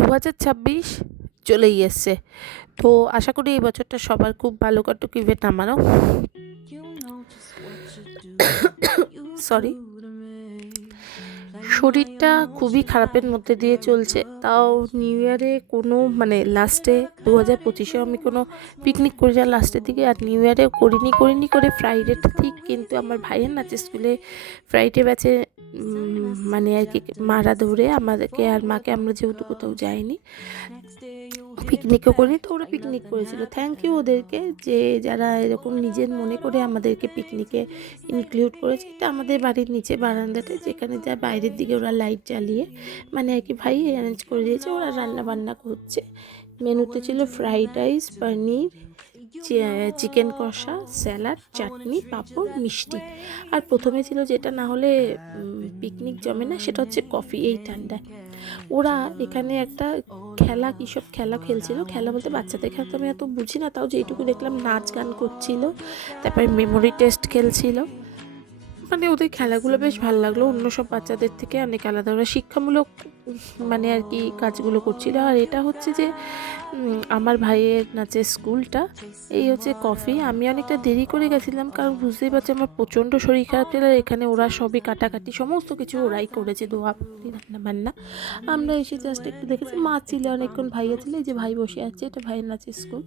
2026 চলেই এসছে। তো আশা করি এই বছরটা সবার খুব ভালো কাটুক, ইভেন আমারও। সরি, শরীরটা খুবই খারাপের মধ্যে দিয়ে চলছে। তাও নিউ ইয়ারে কোনো লাস্টে 2025-এও আমি কোনো পিকনিক করে যাওয়ার লাস্টের দিকে, আর নিউ ইয়ারেও করিনি করে ফ্রাইডেটা ঠিক, কিন্তু আমার ভাইয়ের নাচের স্কুলে ফ্রাইডে ব্যাচে আর কি মারা ধরে আমাদেরকে আর মাকে, আমরা যেহেতু কোথাও যাইনি, পিকনিকও করিনি, তো ওরা পিকনিক করেছিল। থ্যাংক ইউ ওদেরকে, যে যারা এরকম নিজের মনে করে আমাদেরকে পিকনিকে ইনক্লুড করেছে। এটা আমাদের বাড়ির নিচে বারান্দাতে, যেখানে যা বাইরের দিকে ওরা লাইট জ্বালিয়ে আর কি ভাই অ্যারেঞ্জ করে দিয়েছে। ওরা রান্না বান্না করছে। মেনুতে ছিল ফ্রাইড রাইস, পনির, চিকেন কষা, স্যালাড, চাটনি, পাঁপড়, মিষ্টি। আর প্রথমে ছিল, যেটা না হলে পিকনিক জমে না, সেটা হচ্ছে কফি এই ঠান্ডায়। ওরা এখানে একটা খেলা, কিসব খেলা খেলছিল, খেলা বলতে বাচ্চাদের খেলা তো আমি এত বুঝি না, তাও যেইটুকু দেখলাম নাচ গান করছিল, তারপরে মেমোরি টেস্ট খেলছিল। ওদের খেলাগুলো বেশ ভালো লাগলো, অন্য সব বাচ্চাদের থেকে অনেক আলাদা। ওরা শিক্ষামূলক আর কি কাজগুলো করছিল। আর এটা হচ্ছে যে আমার ভাইয়ের নাচের স্কুলটা। এই হচ্ছে কফি। আমি অনেকটা দেরি করে গেছিলাম, কারণ বুঝতেই পারছি আমার প্রচণ্ড শরীর খারাপ ছিল। এখানে ওরা সবই কাটাকাটি সমস্ত কিছু ওরাই করেছে, দোয়াপাতি রান্না বান্না। আমরা এসে জাস্ট একটু দেখেছি, মা ছিল অনেকক্ষণ, ভাইয়া ছিল, এই যে ভাই বসে আছে, এটা ভাইয়ের নাচের স্কুল।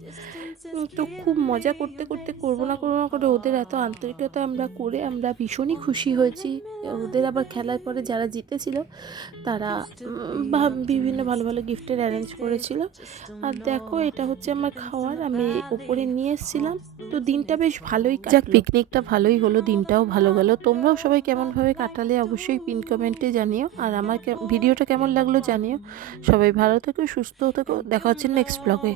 তো খুব মজা করতে করতে করবো না করে ওদের এত আন্তরিকতা আমরা ভীষণই খুশি হয়েছি। ওদের আবার খেলার পরে যারা জিতেছিল তারা বিভিন্ন ভালো ভালো গিফটের অ্যারেঞ্জ করেছিল। আর দেখো, এটা হচ্ছে আমার খাওয়ার, আমি ওপরে নিয়ে এসেছিলাম। তো দিনটা বেশ ভালোই যাক, পিকনিকটা ভালোই হলো, দিনটাও ভালো গেল। তোমরাও সবাই কেমনভাবে কাটালে অবশ্যই পিন কমেন্টে জানিও, আর আমার ভিডিওটা কেমন লাগলো জানিও। সবাই ভালো থেকো, সুস্থ থেকো, দেখা হচ্ছে নেক্সট ব্লগে।